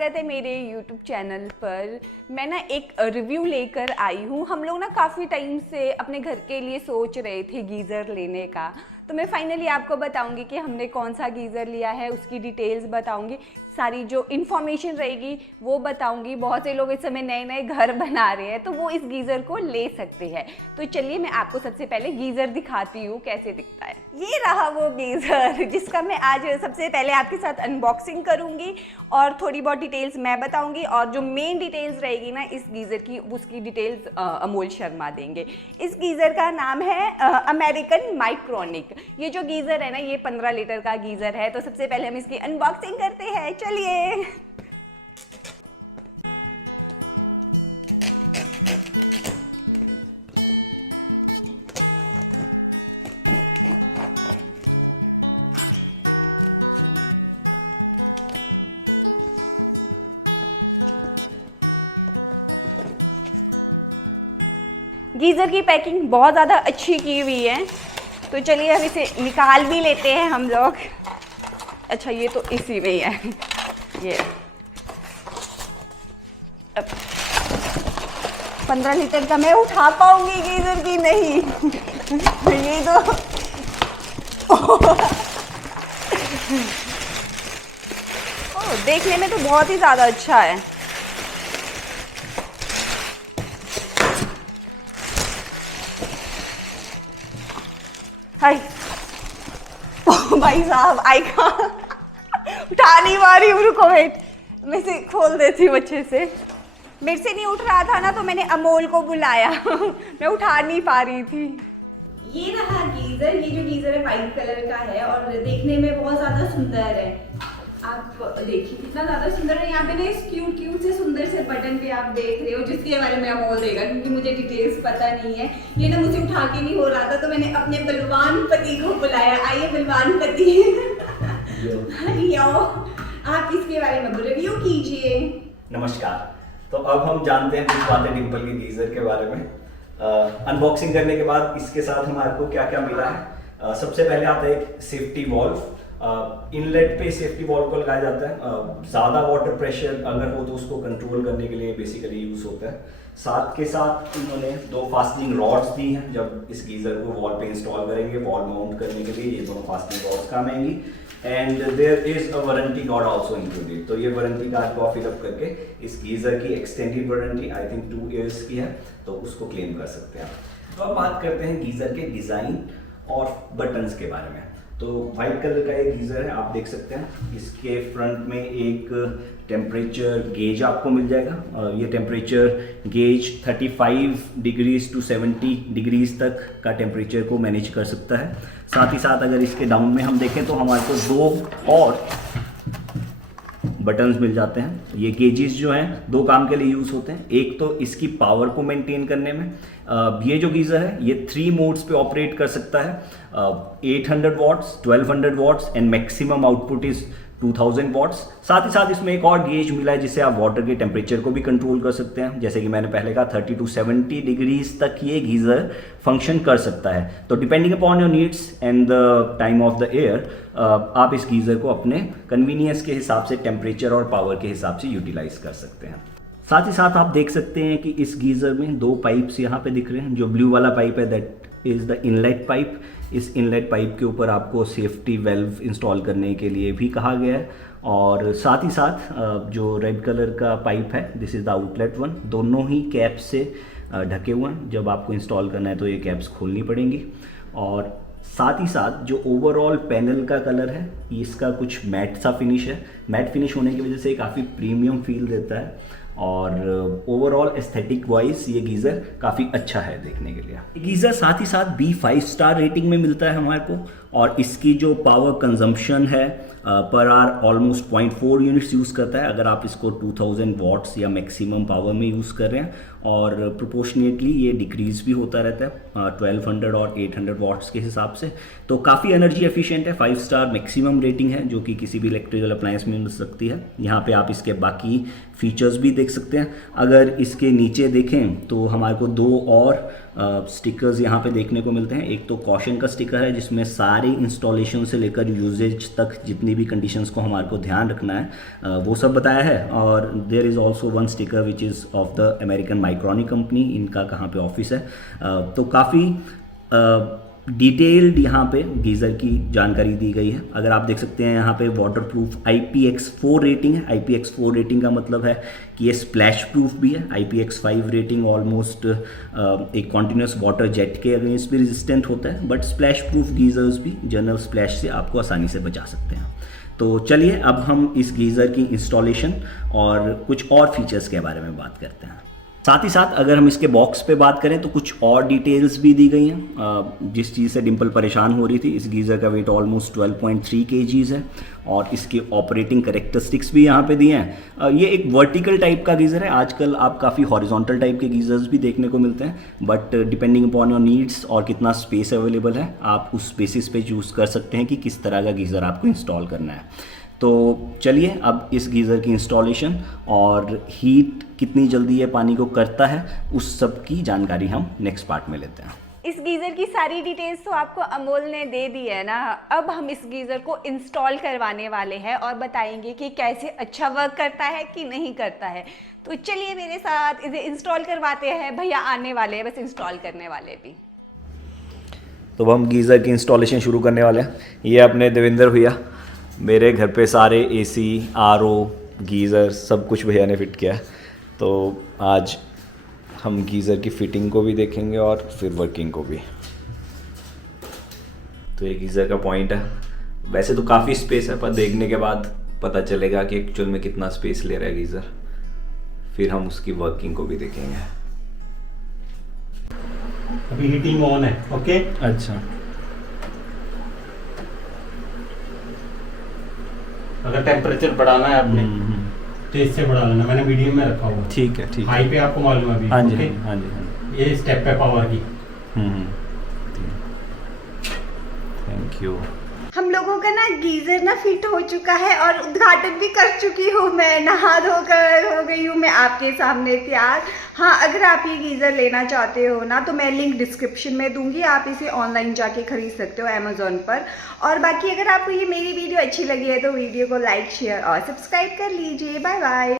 स्वागत है मेरे YouTube चैनल पर। मैं ना एक रिव्यू लेकर आई हूँ। हम लोग ना काफ़ी टाइम से अपने घर के लिए सोच रहे थे गीज़र लेने का, तो मैं फाइनली आपको बताऊंगी कि हमने कौन सा गीज़र लिया है, उसकी डिटेल्स बताऊंगी, सारी जो इन्फॉर्मेशन रहेगी वो बताऊंगी। बहुत से लोग इस समय नए नए घर बना रहे हैं तो वो इस गीज़र को ले सकते हैं। तो चलिए मैं आपको सबसे पहले गीज़र दिखाती हूँ कैसे दिखता है। ये रहा वो गीज़र जिसका मैं आज सबसे पहले आपके साथ अनबॉक्सिंग करूँगी और थोड़ी बहुत डिटेल्स मैं बताऊँगी, और जो मेन डिटेल्स रहेगी ना इस गीज़र की, उसकी डिटेल्स अमोल शर्मा देंगे। इस गीज़र का नाम है अमेरिकन माइक्रोनिक। ये जो गीज़र है ना ये 15 लीटर का गीज़र है। तो सबसे पहले हम इसकी अनबॉक्सिंग करते हैं, चलिए। गीज़र की पैकिंग बहुत ज़्यादा अच्छी की हुई है, तो चलिए अब इसे निकाल भी लेते हैं हम लोग। अच्छा ये तो इसी में ही है। ये अब 15 लीटर का मैं उठा पाऊंगी गीज़र की नहीं। ये तो देखने में तो बहुत ही ज़्यादा अच्छा है। हाय भाई साहब, आई कहाँ उठा नहीं पा रही हूँ, रुको वेट, मैं इसे खोल देती हूँ अच्छे से। मेरे से नहीं उठ रहा था ना तो मैंने अमोल को बुलाया। मैं उठा नहीं पा रही थी। ये रहा गीज़र। ये जो गीज़र है वाइट कलर का है और देखने में बहुत ज़्यादा सुंदर है। आप देखिए कितना ज़्यादा सुंदर है। यहाँ पे ना इस क्यूट क्यूट से सुंदर से बटन पे आप देख रहे हो, जिसके बारे में अमोल देगा क्योंकि मुझे डिटेल्स पता नहीं है। ये ना मुझे उठा के नहीं हो रहा था तो मैंने अपने बलवान पति को बुलाया। आइए बलवान पति। आप इसके बारे में रिव्यू कीजिए। नमस्कार। तो अब हम जानते हैं कुछ बातें डिम्पल के गीज़र के बारे में। अनबॉक्सिंग करने के बाद इसके साथ हमारे को क्या क्या मिला है। सबसे पहले आता है एक सेफ्टी वॉल्व। इनलेट पे सेफ्टी वॉल्व को लगाया जाता है। ज़्यादा वाटर प्रेशर अगर हो तो उसको कंट्रोल करने के लिए बेसिकली यूज़ होता है। साथ के साथ इन्होंने 2 फास्टनिंग रॉड्स दी हैं। जब इस गीज़र को वॉल पे इंस्टॉल करेंगे, वॉल माउंट करने के लिए ये दोनों फास्टनिंग रॉड्स काम आएंगी। And there is a warranty card also included. तो ये वारंटी कार्ड को आप फिलअप करके इस गीज़र की extended warranty I think 2 years की है, तो उसको क्लेम कर सकते हैं। तो अब बात करते हैं गीज़र के डिज़ाइन और बटन्स के बारे में। तो वाइट कलर का ये गीज़र है, आप देख सकते हैं। इसके फ्रंट में एक टेम्परेचर गेज आपको मिल जाएगा। ये temperature gauge 35 degrees to 70 degrees तक का टेम्परेचर को मैनेज कर सकता है। साथ ही साथ अगर इसके डाउन में हम देखें तो हमारे को 2 और बटन्स मिल जाते हैं। ये गेजेस जो हैं 2 काम के लिए यूज़ होते हैं। एक तो इसकी पावर को मेंटेन करने में। ये जो गीज़र है ये 3 मोड्स पे ऑपरेट कर सकता है। 800 watts, 1200 watts and maximum output is 2000 watts. साथ ही साथ इसमें एक और गेज मिला है जिससे आप वाटर के टेम्परेचर को भी कंट्रोल कर सकते हैं। जैसे कि मैंने पहले कहा 30 टू 70 डिग्रीज तक ये गीज़र फंक्शन कर सकता है। तो depending upon your needs and the time of the air आप इस गीज़र को अपने कन्वीनियंस के हिसाब से, टेम्परेचर और पावर के हिसाब से यूटिलाइज कर सकते हैं। साथ ही साथ आप देख सकते हैं कि इस गीज़र में 2 पाइप्स यहाँ पे दिख रहे हैं। जो ब्लू वाला पाइप है that is the inlet pipe. इस इनलेट पाइप के ऊपर आपको सेफ्टी वेल्व इंस्टॉल करने के लिए भी कहा गया है। और साथ ही साथ जो रेड कलर का पाइप है this is the outlet one. दोनों ही कैप से ढके हुए हैं। जब आपको इंस्टॉल करना है तो ये कैप्स खोलनी पड़ेंगी। और साथ ही साथ जो ओवरऑल पैनल का कलर है इसका कुछ मैट सा फिनिश है। मैट फिनिश होने की वजह से काफ़ी प्रीमियम फील देता है और ओवरऑल एस्थेटिक वाइज ये गीज़र काफ़ी अच्छा है देखने के लिए। गीज़र साथ ही साथ B5 स्टार रेटिंग में मिलता है हमारे को। और इसकी जो पावर कंजम्पशन है per hour almost 0.4 units use करता है अगर आप इसको 2000 वाट्स या मैक्सिमम पावर में यूज़ कर रहे हैं। और प्रोपोर्शनेटली ये डिक्रीज़ भी होता रहता है 1200 और 800 वाट्स के हिसाब से। तो काफ़ी एनर्जी एफिशिएंट है। 5 स्टार मैक्सिमम रेटिंग है जो कि किसी भी इलेक्ट्रिकल अप्लायंस में मिल सकती है। यहाँ पे आप इसके बाकी फीचर्स भी देख सकते हैं। अगर इसके नीचे देखें तो हमारे को दो और स्टिकर्स यहाँ पे देखने को मिलते हैं। एक तो कॉशन का स्टिकर है जिसमें सारे इंस्टॉलेशन से लेकर यूजेज तक जितनी भी कंडीशंस को हमारे को ध्यान रखना है वो सब बताया है। और there is also one sticker which is of the American micronic company, इनका कहाँ पे ऑफिस है। तो काफ़ी डिटेल्ड यहाँ पे गीज़र की जानकारी दी गई है। अगर आप देख सकते हैं यहाँ पे वाटरप्रूफ IPX4 रेटिंग है। IPX4 रेटिंग का मतलब है कि ये स्प्लैश प्रूफ भी है। IPX5 रेटिंग ऑलमोस्ट एक कॉन्टिन्यूस वाटर जेट के अगेंस्ट भी रेजिस्टेंट होता है, बट स्प्लैश प्रूफ गीज़र्स भी जनरल स्प्लैश से आपको आसानी से बचा सकते हैं। तो चलिए अब हम इस गीज़र की इंस्टॉलेशन और कुछ और फीचर्स के बारे में बात करते हैं। साथ ही साथ अगर हम इसके बॉक्स पे बात करें तो कुछ और डिटेल्स भी दी गई हैं। जिस चीज़ से डिम्पल परेशान हो रही थी, इस गीज़र का वेट ऑलमोस्ट 12.3 kgs है और इसके ऑपरेटिंग करेक्टरिस्टिक्स भी यहाँ पे दिए हैं। ये एक वर्टिकल टाइप का गीज़र है। आजकल आप काफ़ी हॉरिजॉन्टल टाइप के गीज़र्स भी देखने को मिलते हैं, but depending upon your needs और कितना स्पेस अवेलेबल है आप उस बेसिस पे चूज़ कर सकते हैं कि किस तरह का गीज़र आपको इंस्टॉल करना है। तो चलिए अब इस गीज़र की इंस्टॉलेशन और हीट कितनी जल्दी ये पानी को करता है उस सब की जानकारी हम नेक्स्ट पार्ट में लेते हैं। इस गीज़र की सारी डिटेल्स तो आपको अमोल ने दे दी है ना। अब हम इस गीज़र को इंस्टॉल करवाने वाले हैं और बताएंगे कि कैसे अच्छा वर्क करता है कि नहीं करता है। तो चलिए मेरे साथ इसे इंस्टॉल करवाते हैं। भैया आने वाले हैं, बस इंस्टॉल करने वाले भी। तो अब हम गीज़र की इंस्टॉलेशन शुरू करने वाले हैं। ये अपने देवेंद्र भैया, मेरे घर पे सारे AC, RO, गीज़र सब कुछ भैया ने फिट किया है। तो आज हम गीज़र की फिटिंग को भी देखेंगे और फिर वर्किंग को भी। तो ये गीज़र का पॉइंट है। वैसे तो काफ़ी स्पेस है, पर देखने के बाद पता चलेगा कि एक्चुअल में कितना स्पेस ले रहा है गीज़र। फिर हम उसकी वर्किंग को भी देखेंगे। अभी हीटिंग ऑन है। ओके, अच्छा, अगर टेम्परेचर बढ़ाना है आपने तो इससे बढ़ा लेना। मैंने मीडियम में रखा हुआ। ठीक है, ठीक है। हाई पे आपको मालूम है अभी। हाँ जी, ओके? हाँ जी, हाँ जी। ये स्टेप है पावर की। Thank you. हम लोगों का ना गीज़र ना फिट हो चुका है और उद्घाटन भी कर चुकी हूँ मैं। नहा धोकर हो गई हूँ मैं आपके सामने तैयार। हाँ, अगर आप ये गीज़र लेना चाहते हो ना तो मैं लिंक डिस्क्रिप्शन में दूंगी, आप इसे ऑनलाइन जाके खरीद सकते हो अमेज़ॉन पर। और बाकी अगर आपको ये मेरी वीडियो अच्छी लगी है तो वीडियो को लाइक, शेयर और सब्सक्राइब कर लीजिए। Bye bye.